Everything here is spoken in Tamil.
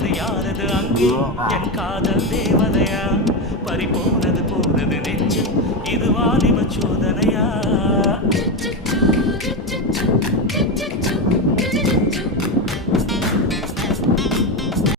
போனது யாரது அங்கே என் காதல் தேவதையா பறிபோனது போனது நெஞ்சம் இது வாலிப சோதனையா